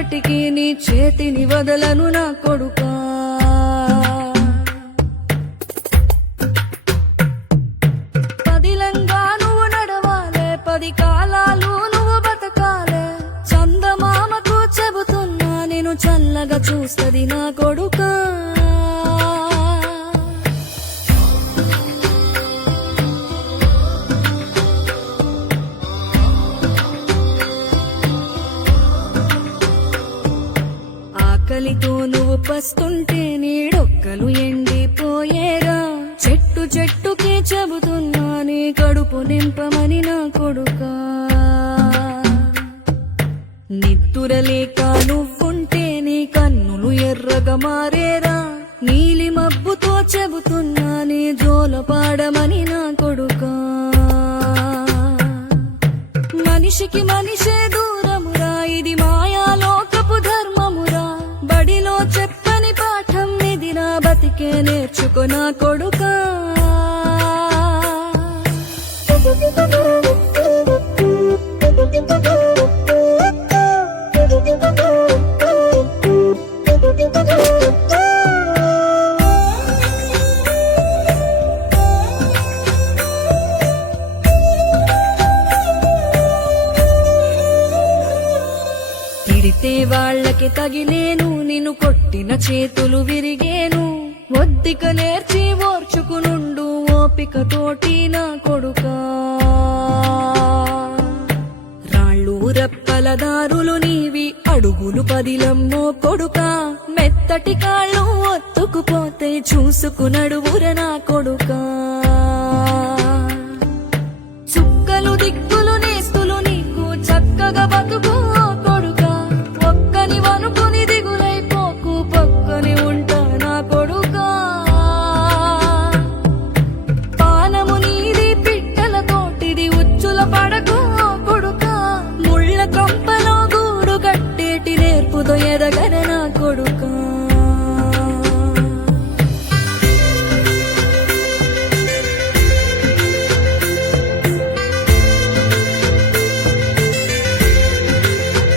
ఎప్పటికీ నీ చేతిని వదలను నా కొడుకా. పదిలంగా నువ్వు నడవాలే, 10 కాలాలు నువ్వు బతకాలే. చందమామకు చెబుతున్నా నేను చల్లగా చూస్తది నా కొడుకా. ఆకలితో నువ్వు పస్తుంటే నీడొక్కలు ఎండిపోయేరా. చెట్టు చెట్టుకే చెబుతున్నా నీ కడుపు నింపమని నా కొడుకా. నిద్దురలేక నువ్వుంటే నీ కన్నులు ఎర్రగా మారేరా. నీలి మబ్బుతో చెబుతున్నా నీ జోల పాడమని నా కొడుకా. మనిషికి మనిషే దూరమురా, ఇది మాయాలోకపు ధర్మమురా. బడిలో చెప్పని పాఠం ఇది, నా బతికే నేర్చుకో నా కొడుకా. తిడితే వాళ్ళకి తగిలేను, నిన్ను కొట్టిన చేతులు విరిగేను. ఒద్దిక నేర్చి ఓర్చుకునుండు ఓపికతోటి నా కొడుకా. రాళ్ళు రప్పల దారులు నీవి, అడుగులు 10 లమ్మో కొడుకా. మెత్తటి కాళ్ళు ఒత్తుకుపోతే చూసుకునడువుర నా కొడుకా. చుక్కలు దిక్కులు నేస్తులు నీకు చక్కగా బతుకు కొడుకా. ఒక్కని వనుకుని దిగులైపోకు, పక్కని ఉంటా నా కొడుకా. పానము నీది పిట్టల తోటిది, ఉచ్చుల పడకు కొడుకా. ముళ్ళ కంపలో గూడు కట్టేటి నేర్పుతో ఎదగర